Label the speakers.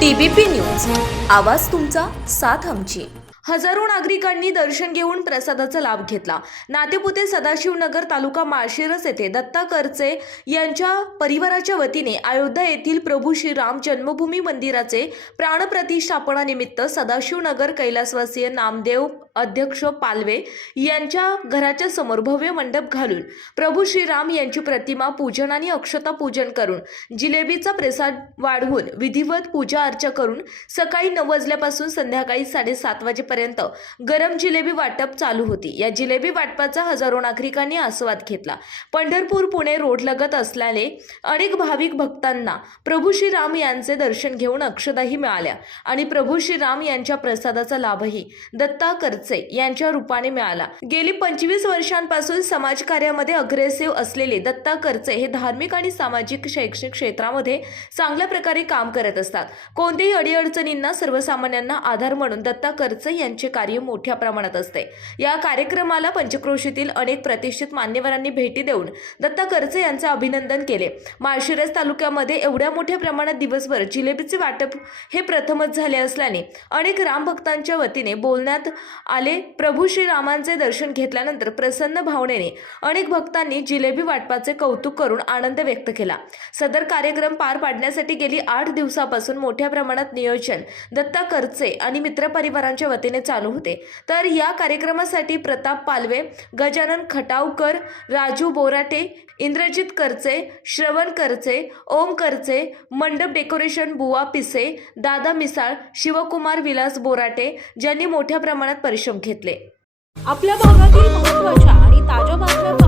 Speaker 1: TBP news. आवाज तुमचा साथ आमची. हजारो नागरिकांनी दर्शन घेऊन प्रसादाचा लाभ घेतला. नातेपुते सदाशिवनगर तालुका माळशिरस येथे दत्ता करचे यांच्या परिवाराच्या वतीने अयोध्या येथील प्रभू श्रीराम जन्मभूमी मंदिराचे प्राणप्रतिष्ठापनानिमित्त सदाशिवनगर कैलासवासीय नामदेव अध्यक्ष पालवे यांच्या घराच्या समोर भव्य मंडप घालून प्रभू श्रीराम यांची प्रतिमा पूजन आणि अक्षता पूजन करून जिलेबीचा प्रसाद वाढवून विधिवत पूजा अर्चा करून सकाळी नऊ वाजल्यापासून संध्याकाळी साडेसात वाजेपर्यंत गरम जिलेबी वाटप चालू होती. या जिलेबी वाटपाचा हजारो नागरिकांनी आस्वाद घेतला. पंढरपूर पुणे रोड लगत असल्याने अनेक भाविक भक्तांना प्रभू श्रीराम यांचे दर्शन घेऊन अक्षताही मिळाल्या आणि प्रभू श्रीराम यांच्या प्रसादाचा लाभही दत्ता करचे यांच्या रूपाने मिळाला. गेली पंचवीस वर्षांपासून समाजकार्यामध्ये अग्रेसिव्ह असलेले दत्ता करचे हे धार्मिक आणि सामाजिक शैक्षणिक क्षेत्रामध्ये चांगल्या प्रकारे काम करत असतात. कोणत्याही अडीअडचणींना सर्वसामान्यांना आधार म्हणून दत्ता करचे यांचे कार्य मोठ्या प्रमाणात असते. या कार्यक्रमाला पंचक्रोशीतील अनेक प्रतिष्ठित मान्यवरांनी भेटी देऊन दत्ता करचे यांचे अभिनंदन केले. माळशिरस तालुक्यामध्ये एवढ्या मोठ्या प्रमाणात दिवसभर जिलेबीचे वाटप हे प्रथमच झाले असल्याने अनेक रामभक्तांच्या वतीने बोलण्यात आले. प्रभू श्रीरामांचे दर्शन घेतल्यानंतर प्रसन्न भावनेने अनेक भक्तांनी जिलेबी वाटपाचे कौतुक करून आनंद व्यक्त केला. सदर कार्यक्रम पार पाडण्यासाठी गेली आठ दिवसापासून मोठ्या प्रमाणात नियोजन दत्ता करचे आणि मित्रपरिवारांच्या वतीने चालू होते. तर या कार्यक्रमासाठी प्रताप पालवे गजानन खटावकर राजू बोराटे इंद्रजित करचे श्रवण करचे ओम करचे मंडप डेकोरेशन बुवा पिसे दादा मिसाळ शिवकुमार विलास बोराटे ज्यांनी मोठ्या प्रमाणात परिश्रम घेतले.
Speaker 2: आपल्या भागातील महत्त्वाच्या आणि ताज्या बातम्या